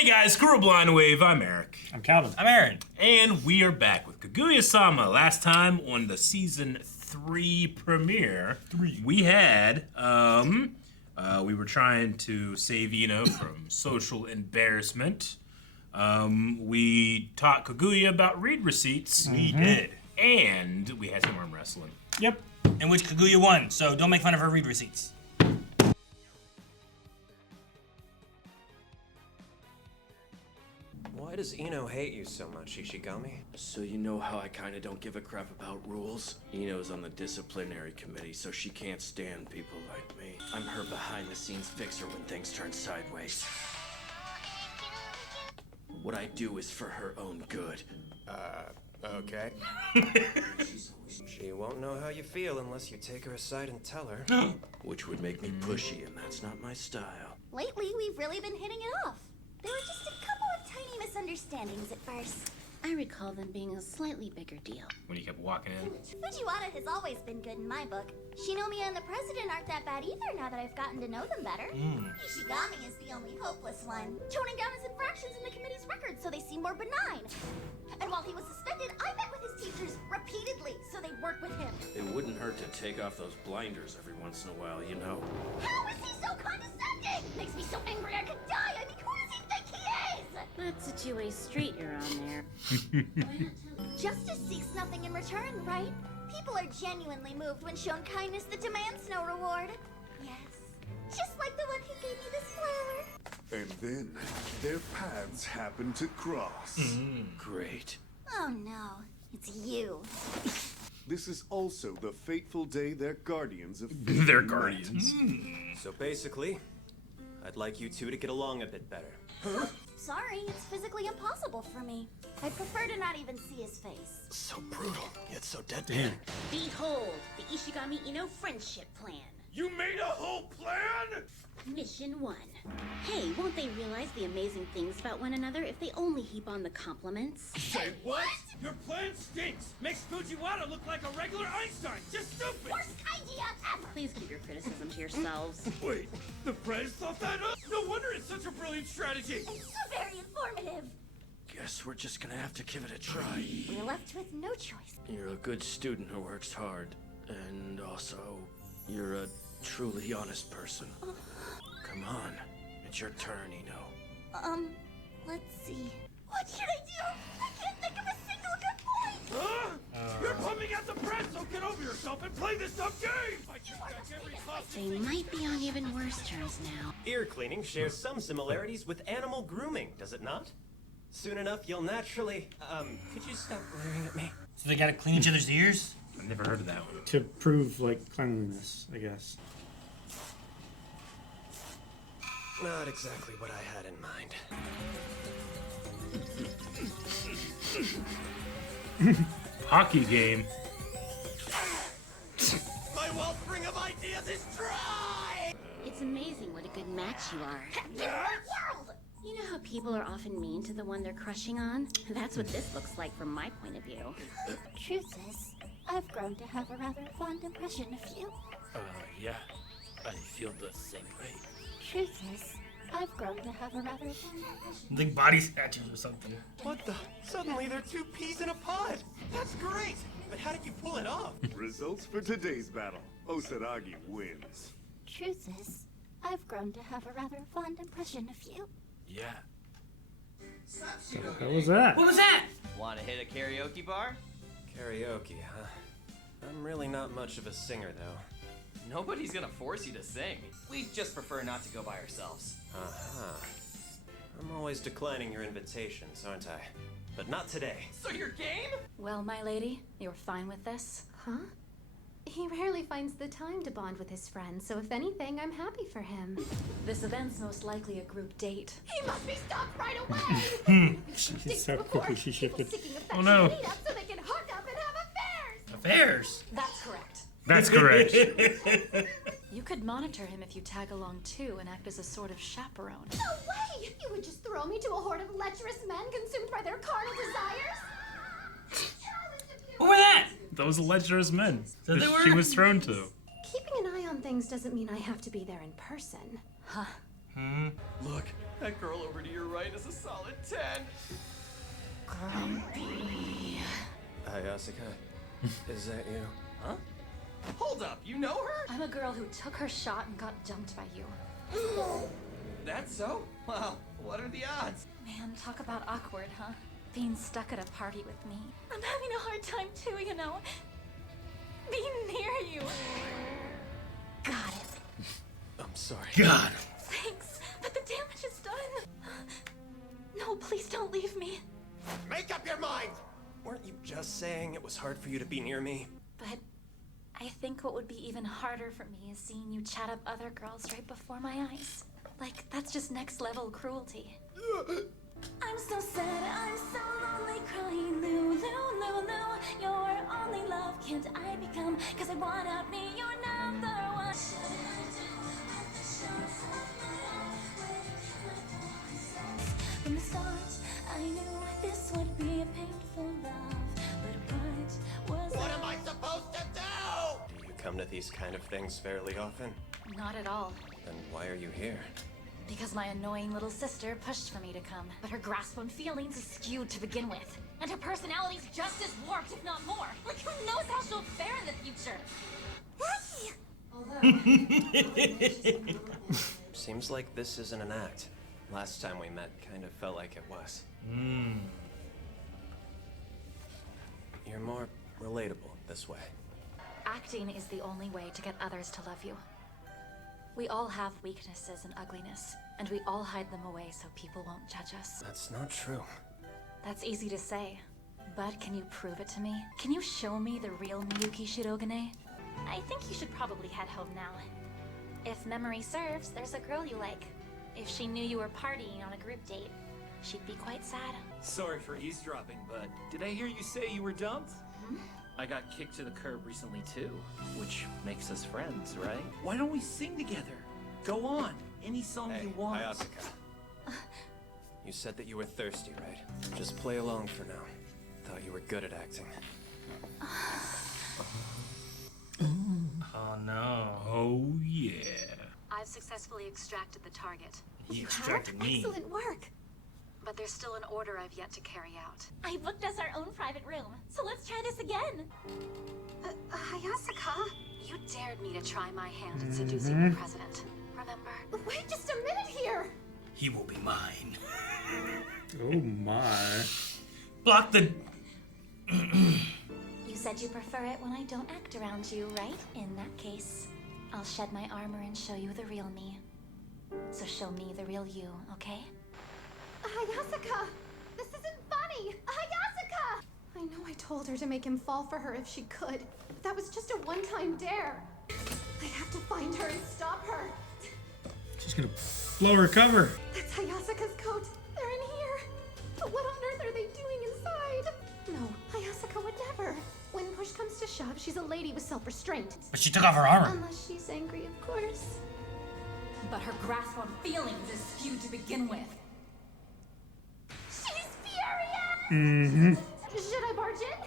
Hey guys, Screw a Blind Wave, I'm Eric. I'm Calvin. I'm Aaron. And we are back with Kaguya-sama. Last time on the Season 3 premiere, we had, we were trying to save Ino from social embarrassment. We taught Kaguya about read receipts. We did. And we had some arm wrestling. Yep. In which Kaguya won, so don't make fun of her read receipts. Why does Ino hate you so much, Ishigami? So you know how I kinda don't give a crap about rules? Ino's on the disciplinary committee, so she can't stand people like me. I'm her behind-the-scenes fixer when things turn sideways. What I do is for her own good. Okay. She won't know how you feel unless you take her aside and tell her. Which would make me pushy, and that's not my style. Lately, we've really been hitting it off. There were just a couple of tiny misunderstandings at first. I recall them being a slightly bigger deal. When you kept walking in. Fujiwara has always been good in my book. Shinomiya and the president aren't that bad either now that I've gotten to know them better. Ishigami is the only hopeless one, toning down his infractions in the committee's records so they seem more benign. And while he was suspended, I met with his teachers repeatedly so they'd work with him. It wouldn't hurt to take off those blinders every once in a while, you know. How is he so condescending? Makes me so angry I could die. I mean, who does he think he is? That's a two-way street you're on there. Justice seeks nothing in return, right? People are genuinely moved when shown kindness that demands no reward. Yes. Just like the one who gave me this flower. And then their paths happen to cross. Great. Oh no, it's you. This is also the fateful day their guardians of They're guardians. So basically, I'd like you two to get along a bit better. Sorry, it's physically impossible for me. I'd prefer to not even see his face. So brutal, yet so deadpan. Behold, the Ishigami Ino friendship plan. You made a whole plan? Mission 1. Hey, won't they realize the amazing things about one another if they only heap on the compliments? Say what? Your plan stinks! Makes Fujiwara look like a regular Einstein! Just stupid! Worst idea ever! Please keep your criticism to yourselves. Wait, the press thought that up? No wonder it's such a brilliant strategy! It's so very informative. Guess we're just gonna have to give it a try. We're left with no choice. You're a good student who works hard, and also, you're a truly honest person. Come on, it's your turn, Ino. Let's see. What should I do? I can't think of a single good point! Huh? You're pumping out the press, so get over yourself and play this dumb game! I can check every possible... They might be on even worse terms now. Ear cleaning shares some similarities with animal grooming, does it not? Soon enough, you'll naturally, could you stop glaring at me? So they gotta clean each other's ears? I've never heard of that one. To prove, like, cleanliness, I guess. Not exactly what I had in mind. Hockey game. My wellspring of ideas is dry! It's amazing what a good match you are. World! You know how people are often mean to the one they're crushing on? That's what this looks like from my point of view. Truth is, I've grown to have a rather fond impression of you. Yeah, I feel the same way. Truth is, I've grown to have a rather fond impression. Like body statues or something. What the? Suddenly they're two peas in a pod! That's great! But how did you pull it off? Results for today's battle. Osaragi wins. Truth is, I've grown to have a rather fond impression of you. Yeah. What the hell was that? What was that? Want to hit a karaoke bar? Karaoke, huh? I'm really not much of a singer, though. Nobody's gonna force you to sing. We just prefer not to go by ourselves. Uh-huh. I'm always declining your invitations, aren't I? But not today. So you're game? Well, my lady, you're fine with this? Huh? He rarely finds the time to bond with his friends, so if anything, I'm happy for him. This event's most likely a group date. He must be stopped right away! So quickly she shifted. Oh no. Meet up so they can hook up and have affairs! Affairs. That's correct. That's correct. You could monitor him if you tag along too and act as a sort of chaperone. No way! You would just throw me to a horde of lecherous men consumed by their carnal desires? What were that? Those lecherous men So they she were- was thrown to. Keeping an eye on things doesn't mean I have to be there in person. Huh. Look, that girl over to your right is a solid 10. Grumpy. Hayasaka, is that you? Huh? Hold up, you know her? I'm a girl who took her shot and got dumped by you. That's so? Wow, what are the odds? Man, talk about awkward, huh? Being stuck at a party with me. I'm having a hard time too, you know. Being near you. Got it. I'm sorry. God. Thanks, but the damage is done. No, please don't leave me. Make up your mind! Weren't you just saying it was hard for you to be near me? But I think what would be even harder for me is seeing you chat up other girls right before my eyes. Like, that's just next level cruelty. I'm so sad, I'm so lonely, crying, Lou, Lou, Lou, Lou. Your only love can't I become, 'cause I wanna be your number one. From the start, I knew this would be a painful love, but What am I supposed to do? Do you come to these kind of things fairly often? Not at all. Then why are you here? Because my annoying little sister pushed for me to come. But her grasp on feelings is skewed to begin with. And her personality's just as warped, if not more. Like, who knows how she'll fare in the future? Seems like this isn't an act. Last time we met kind of felt like it was. You're more relatable this way. Acting is the only way to get others to love you. We all have weaknesses and ugliness, and we all hide them away so people won't judge us. That's not true. That's easy to say, but can you prove it to me? Can you show me the real Miyuki Shirogane? I think you should probably head home now. If memory serves, there's a girl you like. If she knew you were partying on a group date, she'd be quite sad. Sorry for eavesdropping, but did I hear you say you were dumped? I got kicked to the curb recently too, which makes us friends, right? Why don't we sing together? Go on, any song you want. Hayasaka. You said that you were thirsty, right? Just play along for now. Thought you were good at acting. Oh no. Oh yeah. I've successfully extracted the target. He extracted me. Excellent work. But there's still an order I've yet to carry out. I booked us our own private room, so let's try this again. Hayasaka? You dared me to try my hand at seducing the president. Remember? Wait just a minute here. He will be mine. Oh my. Block the... You said you prefer it when I don't act around you, right? In that case, I'll shed my armor and show you the real me. So show me the real you, okay? Hayasaka! This isn't funny! Hayasaka! I know I told her to make him fall for her if she could, but that was just a one-time dare. I have to find her and stop her. She's gonna blow her cover. That's Hayasaka's coat. They're in here. But what on earth are they doing inside? No, Hayasaka would never. When push comes to shove, she's a lady with self-restraint. But she took off her armor. Unless she's angry, of course. But her grasp on feelings is skewed to begin with. She's furious! Mm-hmm. Should I barge in?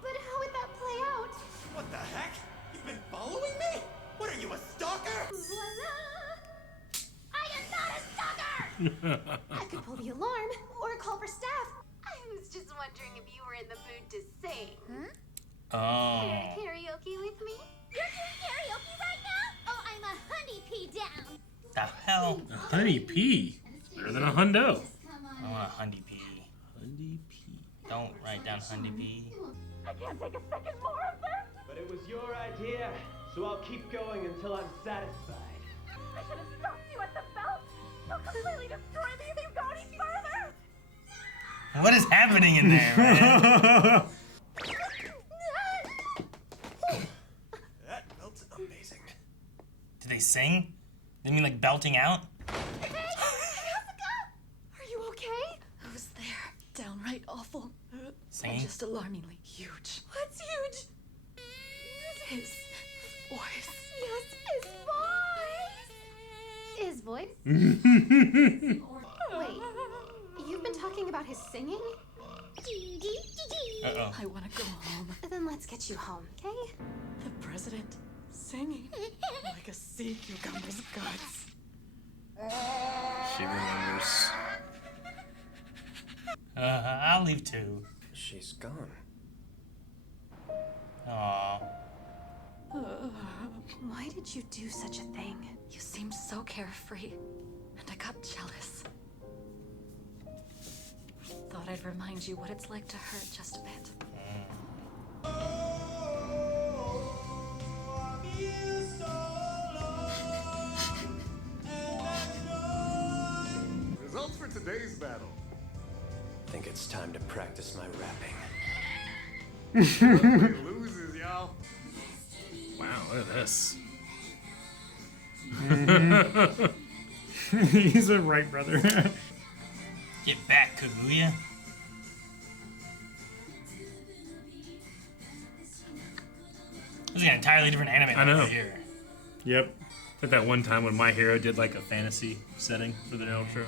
But how would that play out? What the heck? You've been following me? What are you, a stalker? Voila! I am not a stalker! I could pull the alarm or call for staff. I was just wondering if you were in the mood to sing. Oh. Karaoke with me? You're doing karaoke right now? Oh, I'm a honeybee down. The hell? A honey pea. Better than a hundo. I want a honey pea. Honey pea. Don't write down honey pea. I can't take a second more of this. But it was your idea, so I'll keep going until I'm satisfied. I should have stopped you at the belt. You'll completely destroy me if you go any further. What is happening in there, man? That felt amazing. Did they sing? Did you mean like belting out? Hey, Hayasaka! Are you okay? I was there. Downright awful. Singing? And just alarmingly huge. What's huge? His voice. Yes, his voice. His voice? Wait, you've been talking about his singing? Uh-oh. I want to go home. Then let's get you home, okay? The president singing like a sea cucumber's guts. She remembers. I'll leave too. She's gone. Aww. Why did you do such a thing? You seemed so carefree, and I got jealous. Thought I'd remind you what it's like to hurt just a bit. Results for today's battle. I think it's time to practice my rapping. Losers, y'all. Wow, look at this. He's a right brother. Get back, Kaguya. This is an entirely different anime. I know. Right here. Yep. Like that one time when My Hero did like a fantasy setting for the outro.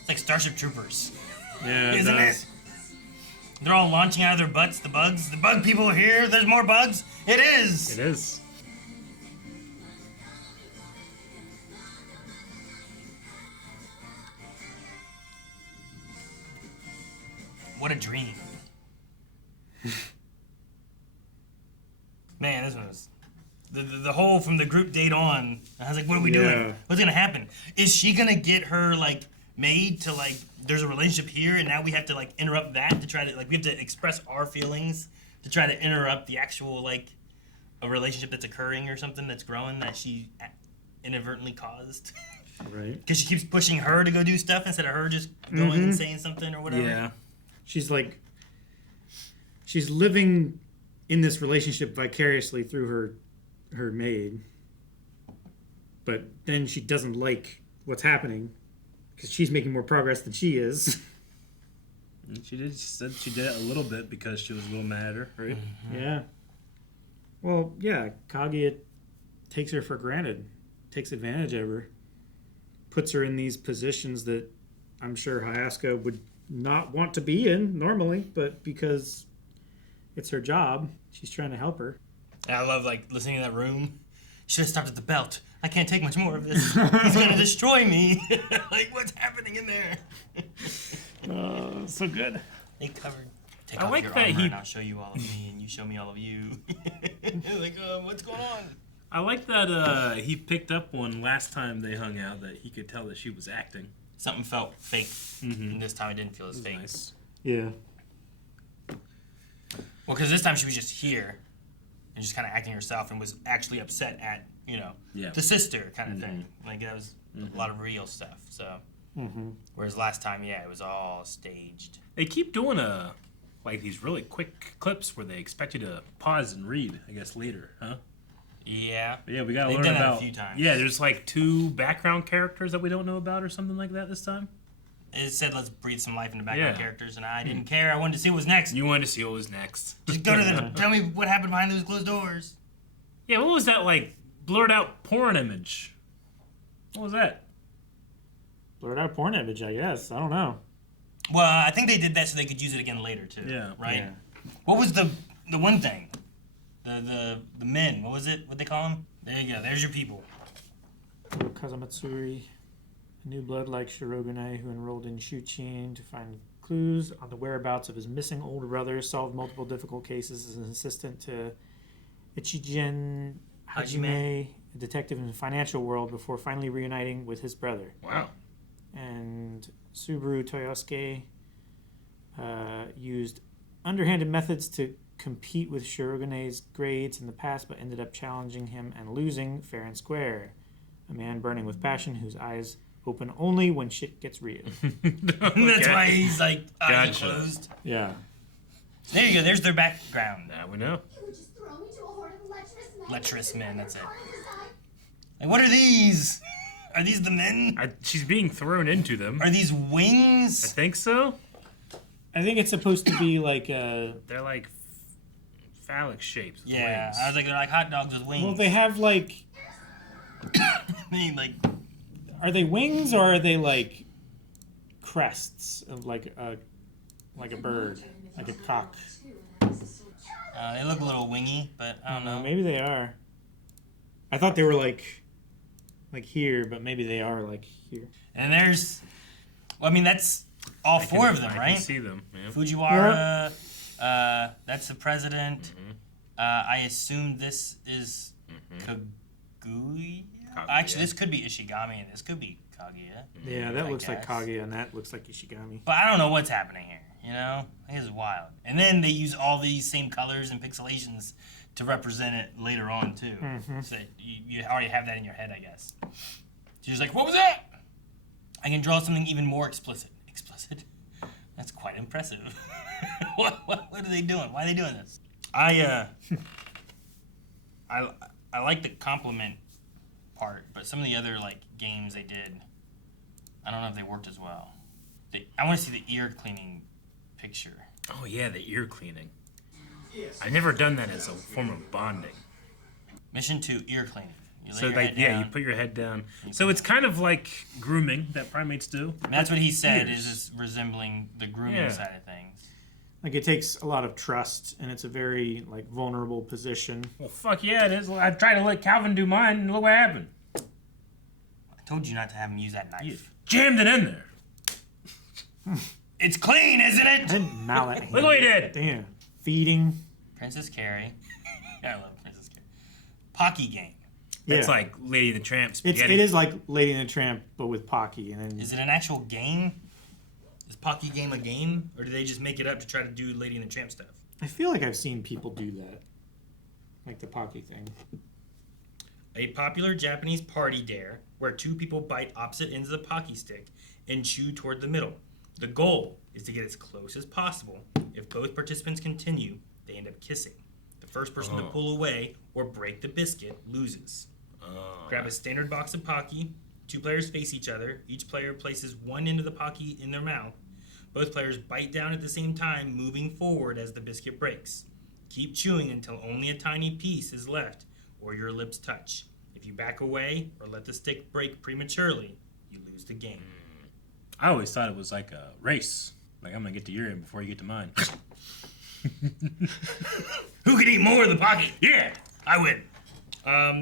It's like Starship Troopers. Yeah, it Isn't does. it? They're all launching out of their butts, the bugs. The bug people are here. There's more bugs. It is. It is. What a dream. Man, this was the whole from the group date on. I was like, what are we doing? What's gonna happen? Is she gonna get her like maid to like? There's a relationship here, and now we have to like interrupt that to try to like we have to express our feelings to try to interrupt the actual like a relationship that's occurring or something that's growing that she inadvertently caused. Right. Because she keeps pushing her to go do stuff instead of her just going and saying something or whatever. Yeah. She's like, she's living in this relationship vicariously through her maid. But then she doesn't like what's happening because she's making more progress than she is. And she said she did it a little bit because she was a little mad at her, right? Yeah. Well, yeah, Kaguya takes her for granted, takes advantage of her, puts her in these positions that I'm sure Hayasaka would not want to be in normally, but because it's her job, she's trying to help her. And I love like listening to that room. Should have stopped at the belt. I can't take much more of this. He's gonna destroy me. Like what's happening in there? So good. They covered. Take I off like your that armor he- and I'll show you all of me, and you show me all of you. Like, what's going on? I like that he picked up on last time they hung out that he could tell that she was acting. Something felt fake, and this time it didn't feel as fake. Nice. Yeah. Well, because this time she was just here and just kind of acting herself and was actually upset at, the sister kind of thing. Like, that was a lot of real stuff, so. Whereas last time, it was all staged. They keep doing like these really quick clips where they expect you to pause and read, I guess, later, huh? Yeah. But yeah, we gotta They've learn done that about. a few times. Yeah, there's like 2 background characters that we don't know about or something like that this time. It said, let's breathe some life into background Yeah. characters, and I didn't care. I wanted to see what was next. You wanted to see what was next. Just go to them. Tell me what happened behind those closed doors. Yeah, what was that like blurred out porn image? What was that? Blurred out porn image, I guess. I don't know. Well, I think they did that so they could use it again later, too. Yeah. Right? Yeah. What was the one thing? The men. What was it? What'd they call them? There you go. There's your people. Kazamatsuri, a new blood like Shirogane who enrolled in Shuchin to find clues on the whereabouts of his missing older brother, solved multiple difficult cases as an assistant to Ichigen Hajime, a detective in the financial world, before finally reuniting with his brother. Wow. And Subaru Toyosuke used underhanded methods to compete with Shirogane's grades in the past, but ended up challenging him and losing fair and square. A man burning with passion whose eyes open only when shit gets real. That's why he's like eyes Gotcha. closed. Yeah. There you go. There's their background. Now we know. You would just throw me to a horde of lecherous men. Lecherous men. That's it. Like, what are these? Are these the men? She's being thrown into them. Are these I wings? think so. I think it's supposed to be like They're like phallic shapes. with Yeah. wings. I was like, they're like hot dogs with wings. well, they have like, I mean, like, are they wings or are they like crests of like a bird, like a cock? they look a little wingy, but I don't know. Maybe they are. I thought they were like like here, but maybe they are like here. And there's, well, I mean, that's all four of them, right? I can see them. Yeah. Fujiwara, that's the president. I assume this is Kaguya? Actually, this could be Ishigami, and this could be Kaguya. Yeah, that looks like Kaguya, and that looks like Ishigami. But I don't know what's happening here, you know? I think it's wild. And then they use all these same colors and pixelations to represent it later on, too. So you already have that in your head, I guess. She's like, what was that? I can draw something even more explicit. Explicit? That's quite impressive. What are they doing? Why are they doing this? I like the compliment part, but some of the other like games they did, I don't know if they worked as well. I want to see the ear cleaning picture. Oh yeah, the ear cleaning. I've never done that as a form of bonding. Mission 2, ear cleaning. So like, yeah, you put your head down. So it's kind of like grooming that primates do. And that's what he said, is this resembling the grooming side of things. Like, it takes a lot of trust, and it's a very, like, vulnerable position. Well, fuck yeah, it is. I tried to let Calvin do mine, and look what happened. I told you not to have him use that knife. You jammed it in there. It's clean, isn't it? And mallet. Look what he did. Damn. Feeding. Princess Carrie. I love Princess Carrie. Pocky game. It's like Lady and the Tramp spaghetti. It is like Lady and the Tramp, but with Pocky. And then is it an actual game? Is Pocky game a game? Or do they just make it up to try to do Lady and the Tramp stuff? I feel like I've seen people do that. Like the Pocky thing. A popular Japanese party dare where two people bite opposite ends of the Pocky stick and chew toward the middle. The goal is to get as close as possible. If both participants continue, they end up kissing. The first person to pull away or break the biscuit loses. Grab a standard box of Pocky. Two players face each other. Each player places one end of the Pocky in their mouth. Both players bite down at the same time, moving forward as the biscuit breaks. Keep chewing until only a tiny piece is left or your lips touch. If you back away or let the stick break prematurely, you lose the game. I always thought it was like a race. Like, I'm going to get to your end before you get to mine. Who can eat more of the Pocky? Yeah, I win.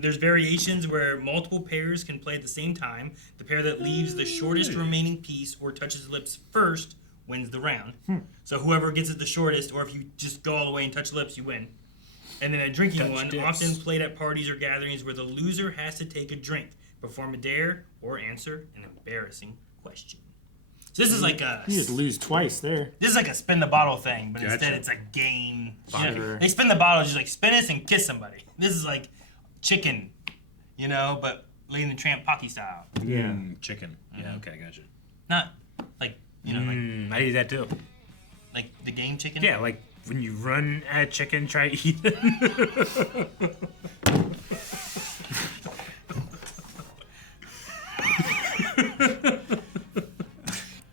There's variations where multiple pairs can play at the same time. The pair that leaves the shortest remaining piece or touches lips first wins the round. So whoever gets it the shortest, or if you just go all the way and touch lips, you win. And then a drinking one, often played at parties or gatherings where the loser has to take a drink, perform a dare, or answer an embarrassing question. So this is like a... You just lose twice there. This is like a spin the bottle thing, but instead it's a game. You know, they spin the bottle, just like spin this and kiss somebody. This is like chicken, you know, but Lady and the Tramp Pocky style. Yeah. Chicken. Yeah, okay, I gotcha. Not like, you know, like... I eat that too. Like the game chicken? Yeah, like when you run at chicken, try to eat it.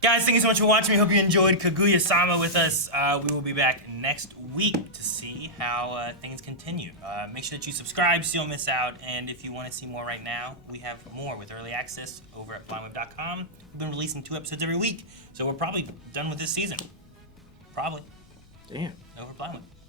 Guys, thank you so much for watching. We hope you enjoyed Kaguya-sama with us. We will be back next week to see how things continue. Make sure that you subscribe so you don't miss out. And if you want to see more right now, we have more with early access over at blindweb.com. We've been releasing 2 episodes every week, so we're probably done with this season. Probably. Damn. Over at Blindweb.